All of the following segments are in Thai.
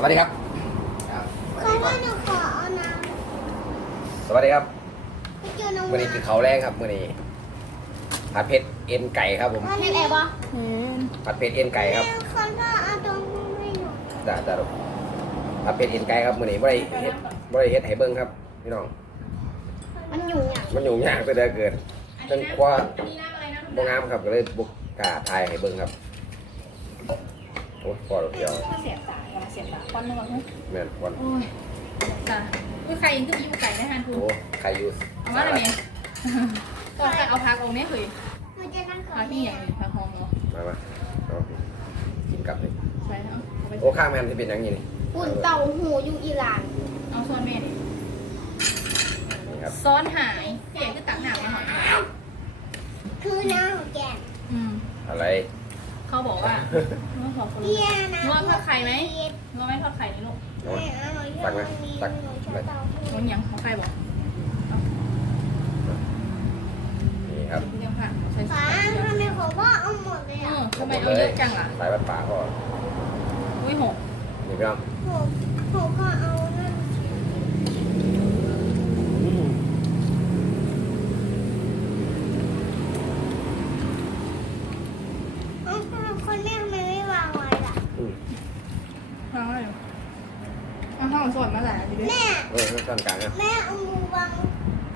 สวัสดีครับสวัสดีครับเมืนี้คือเขาแรงครับเมืนี้ผัดเผ็ดเอ็นไก่ ครับผมเอ็นไก่ะผัดเผ็ดเอ็นไก่ครับจ้าจ้าลูกผัดเผ็ดเอ็นไก่ครับเมืนี้บ่ได้เฮ็ดบ่ได้เฮ็ดให่เบิ้งครับ พี่น้อง มันอยู่ยากมันอยู่ยากแต่ไดเกิดจนกว่าบ่งามครับก็เลยบุกกาไทยให่เบิ้งครับ โอ้ยปอแล้วเดียวเสียบปั้นนึงก่อนเค้ยโอ้ยจ้ะยืดยืดไก่ได้ฮันคุณโอ้่ยืดเอาว่อะไรเนีก่อนจะเอาพักองเนี้คือพักที่อย่างพักห้องเนาะ มาปะกินกลับเลยใช่ครับโอ้ข้างแม่ที่เป็นยังไงนี่ปุ่นเต่าหูยูอีหลานเอาซ้อนแม่นี่ซ้อนหายเก่ยบคือตักหนักมาหนอยคือน้ำแกงอือะไร เขาบอกว่าขอบคุณนวดทอดไข่ไหมนวดไม่ทอดไข่ไหมลูกตักเลยตักไปนวดยังเขาใครบอกนี่ครับฟ้าทำไมขอพ่อเอาหมดเลยอ่ะทำไมเอาเยอะจังอ่ะใส่ไปป่าก่อนอุ้ยหกนี่ครับหกหกก็เอาแม่เอามือวาง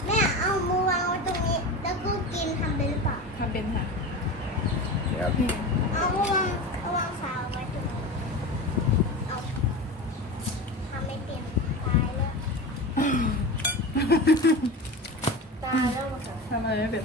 แม่เอามือวางไว้ตรงนี้ แล้วก็กินทำเป็นหรือเปล่าทำเป็นค่ะครับเอามือวางวางขาไว้ตรงนี้เอาทำไม่เป็มตายแล้วตายแล้วค่ะทำอะไรไม่เป็น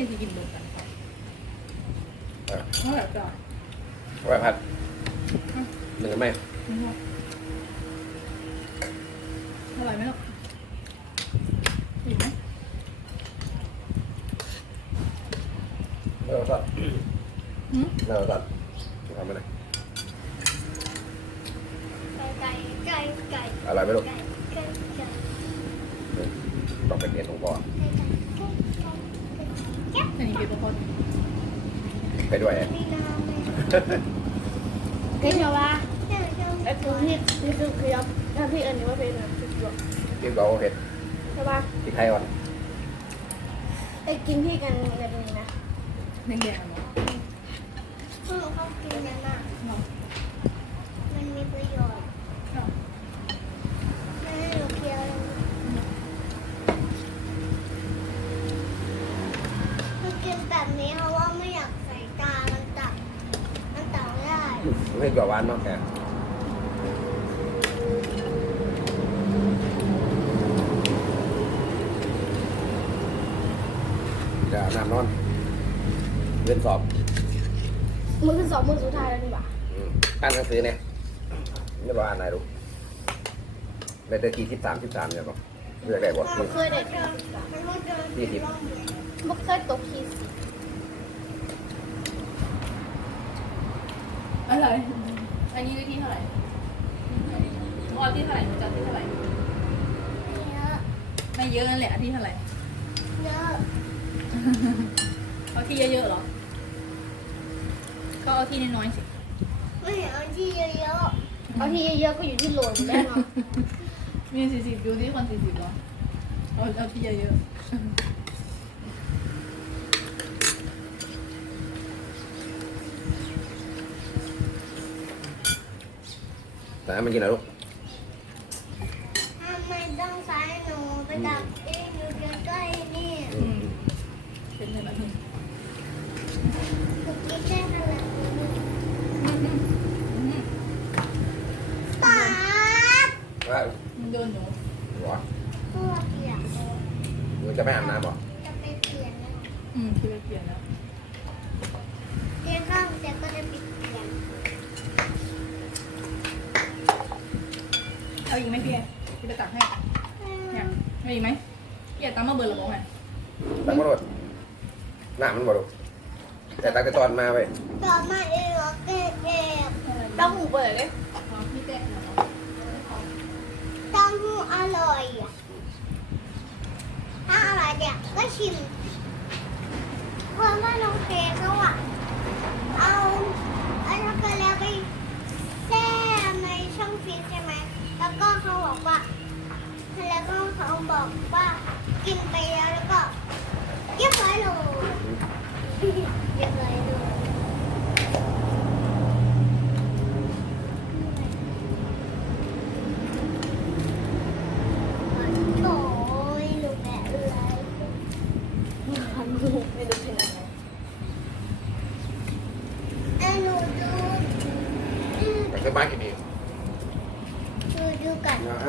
่ใที่กินเดียวกันค่ะเท่าไหร่จ้ะร้อยพันหนึ่งไหมเท่าไหร่ไหมล่ะเราตัดเราตัดทำไปเลยไก่ไก่ไก่ไก่อะไรไม่รู้่ไต้องเป็นเด็กของบ่อไปด้วยเคยเหรอวะแต่พี่นี้คือเคยถ้าพี่เอ็นว่าเป็นแบบกิดตัวติดตัวเห็ดใช่ปะติดไทยวอนไอ้กินพี่กันในตรงนี้นะในเดือนมันมีประโยชน์ไม่ให้เราเคี้ยวไม่กัว่าน้องแกจะนำนอนเรียนสอบมือสอบมือสุดท้ายแล้วดีกว่าอ่านหนังสือเนี่ยนี่ร่าอ่านอะไรลูกเลขที่ที่สามที่สามเนี่ยบอะเลขอะไรบอกที่ที่ที่ไม่เคยตกที่อะไรอันนี้ที่เท่าไหร่ออที่เท่าไหร่จัดที่เท่าไหร่ไม่เยอะ ไม่เยอะนั่นแหละที่เท่าไหร่ เยอะเอาที่เยอะเยอะหรอก็เอาที่น้อยๆสิไม่เอาที่เยอะเยอะเอาที่เยอะเยอะก็อยู่ที่หล่ดแน่นอมีสี่สิบอยู่ที่คนสี่สิบหรอเอาเอาที่เยอะเยอะ Tại em ăn chi nào luôn จะไปหาหน้าบอกจะไปเปลี่ยนนะอืมที่ไปเปลี่ยนแล้วีไหมพี่พี่ไปตักให้เนี่ยม่ดีไหมพี่ตักมาเบอร์หละโมงไงตักมาหมดหน้ามันหมดแต่ตักแต่ตอนมาไปตอนมาเองก็แก่บตักหูเบอร์เลยตักหูอร่อยถ้าอร่อยเนี่ยก็ชิมเพราะว่าน้องเจ๊เขาอะเอา เอานนั้นกแล้วไปแช่ในช่องฟิตใช่ไหมแล้วก็เขาบอกว่าแล้วก็เขาบอกว่ากินไปแล้วแล้วก็เยี่ยมเลยเยี่ยมเลย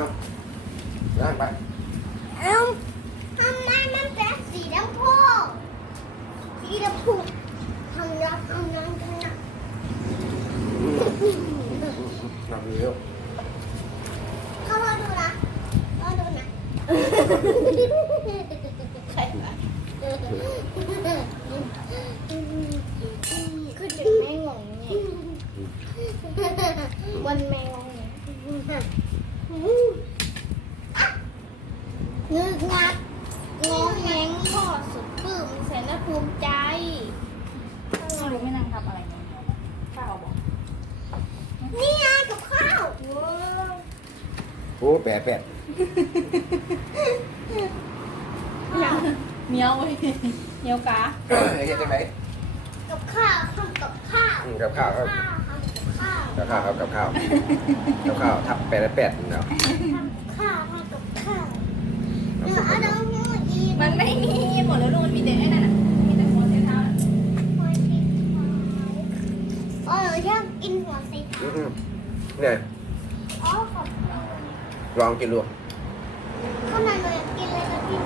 ล้วไปเอ้ทำไมมันเป็นสีดำพูสีดำพูทำยังทำยังกันนะทำยังเขาลองดูนะลองดูนะคือจุดแมงงงเนวันแมงงง่ยนึกงัดงงแงงพอดสุดปื้มแสนภูมิใจรู้ไม่นั่งทำอะไรเนี่ยข้าวบอกนี่ยงกับข้าว โอ้แปดแปดเนียวเว้ยียวกาเฮ้ยจะไกับข้าวกับข้าวกับข้าวครับกับข้าวครับกับข้าวกับข้าวทับแปดแปดเนาะข้าวกับข้าวี๋ยมันไม่มีหมดแล้วลูกมันมีแต่ไอ้นั่นมีแต่หัวเสียเท้าวเอ้ยกินหัวสิเนี่ยลองกินลูกข้าวมันเลยกินเลยก็กิน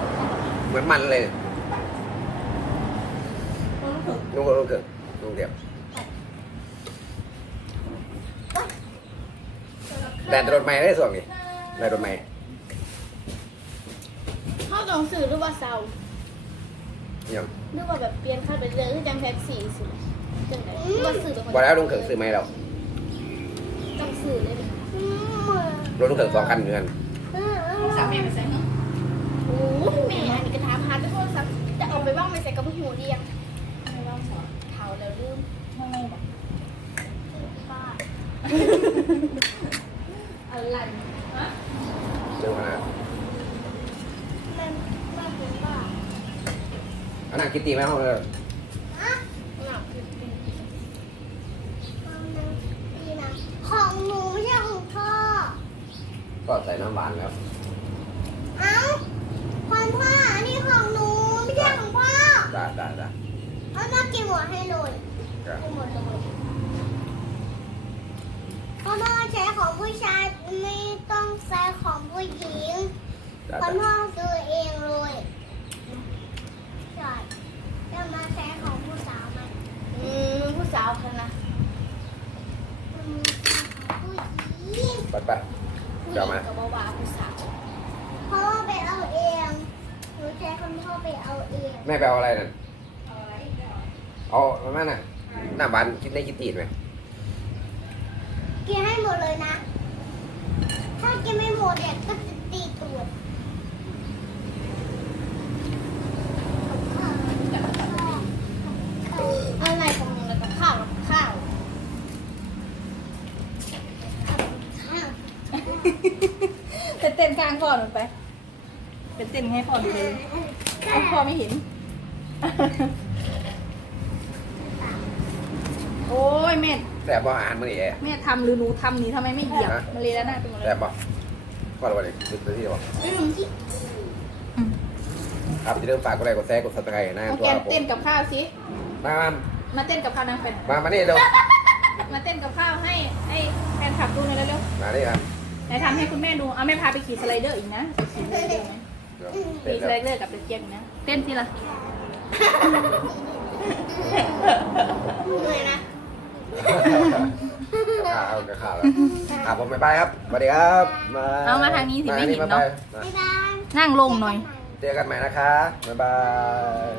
เหมือนมันเลยลูกเกลือลูกเกลือลูกเดียวแต่รถใหม่ได้ส่วนนี่ในรถใหม่ข้อหนงสื่อหรือว่าเศร้าเนี่ยหรือว่าแบบเปลี่ยนคาดไปเลยคือจังแท็กซี่สิบจังไหรว่าสื่อไปแล้วแล้วลุงเขื่อนสื่อไหมเราจังสื่อเลยรถลุงเขื่อนสองคันเหมือนกันสามแม่ไปใส่เนาะโอ้แม่อันนี้กระทำหาจะโทรศัก จะออกไปบ้างไม่ใส่กระเป๋งหูดียังไม่บ้างสอนเท้าแล้วลืมกิตตี้ไหมครับของหนูยังพ่อก็ใส่น้ำหวานแล้ว เอ้าคนพ่อนี่ของหนูไม่ใช่ของพ่อ ได้ได้ได้เอามากินหมดให้เลยกินหพ่อพ่อใช้ของผู้ชายไม่ต้องใช้ของผู้หญิง พ่พ่อซื้อเองเลยปไปเจ้ามาพ่อไปเอาเองหนูใช้คำพ่อไปเอาเอง แม่ไปเอาอะไรนั่นเอาแม่น่ะ หน้าบ้านคิดได้คิดติดไหมกินให้หมดเลยนะ ถ้ากินไม่หมดเนี่ยางพอหนไป เป็นเต็นให้พอดนูเลยพ่อไม่เห็น โอ้ยเม็ดแต่บ่อ่านมันเอะแม่ทำหรือหนูทำนี้ทำไมไม่เหยียบมาเลยแล้วหน้าเป็นอะไรแต่บออพ่อเราไ้เลยไปที่บ่ครับจะเริ่มฝากกดไลค์กดแชร์กดสมัครกัน้าตัวเต้นกับข้าวสิมามา มาเต้นกับข้าวนางแฟน มา มาเนี่ยเร็วมาเต้นกับข้าวให้ให้แฟนขับดูหน่อยเร็วมาเลยครับไหนทำให้คุณแม่ดูเอาแม่พาไปขี่สไลเดอร์อีกนะ ขี่สไลเดอร์กับเด็กเกียงนะ เต้นสิละเหนื่อยนะขาวขาวแล้วขาผมไปครับสวัสดีครับมาเอามาทางนี้สิไม่หิวเนาะนั่งลงหน่อยเจอกันใหม่นะคะ บ๊ายบาย